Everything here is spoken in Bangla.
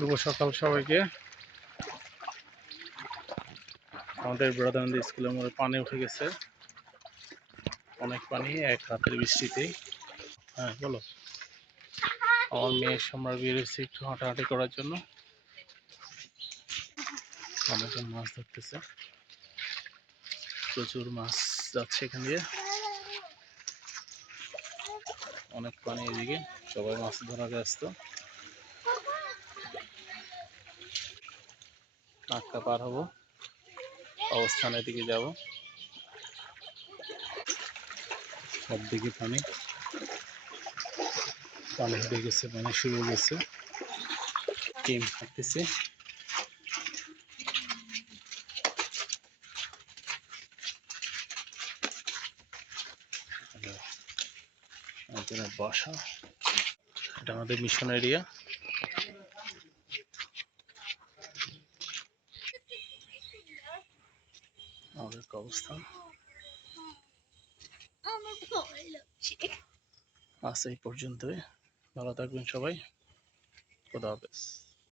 শুভ সকাল সবাইকে। আমাদের ব্রাদানন্দ স্কুলের মধ্যে পানি উঠে গেছে, অনেক পানি এক রাতের বৃষ্টিতেই। হ্যাঁ বলো। আমার মেয়ের আমরা বেরিয়েছি একটু হাঁটাহাঁটি করার জন্য। অনেকজন মাছ ধরতেছে, প্রচুর মাছ যাচ্ছে এখান দিয়ে, অনেক পানি এদিকে, সবাই মাছ ধরা ব্যস্ত। নাক্কা পার হবো, অবস্থানের দিকে যাব, সব দিকে পানি, পানি হয়ে গেছে, পানি শুরু হয়ে গেছে। টিম হাঁটতেছে, বাসা, এটা আমাদের মিশন এরিয়া। আমাদের অবস্থান আজ এই পর্যন্তই। ভালো থাকবেন সবাই, খোদা হাফেজ।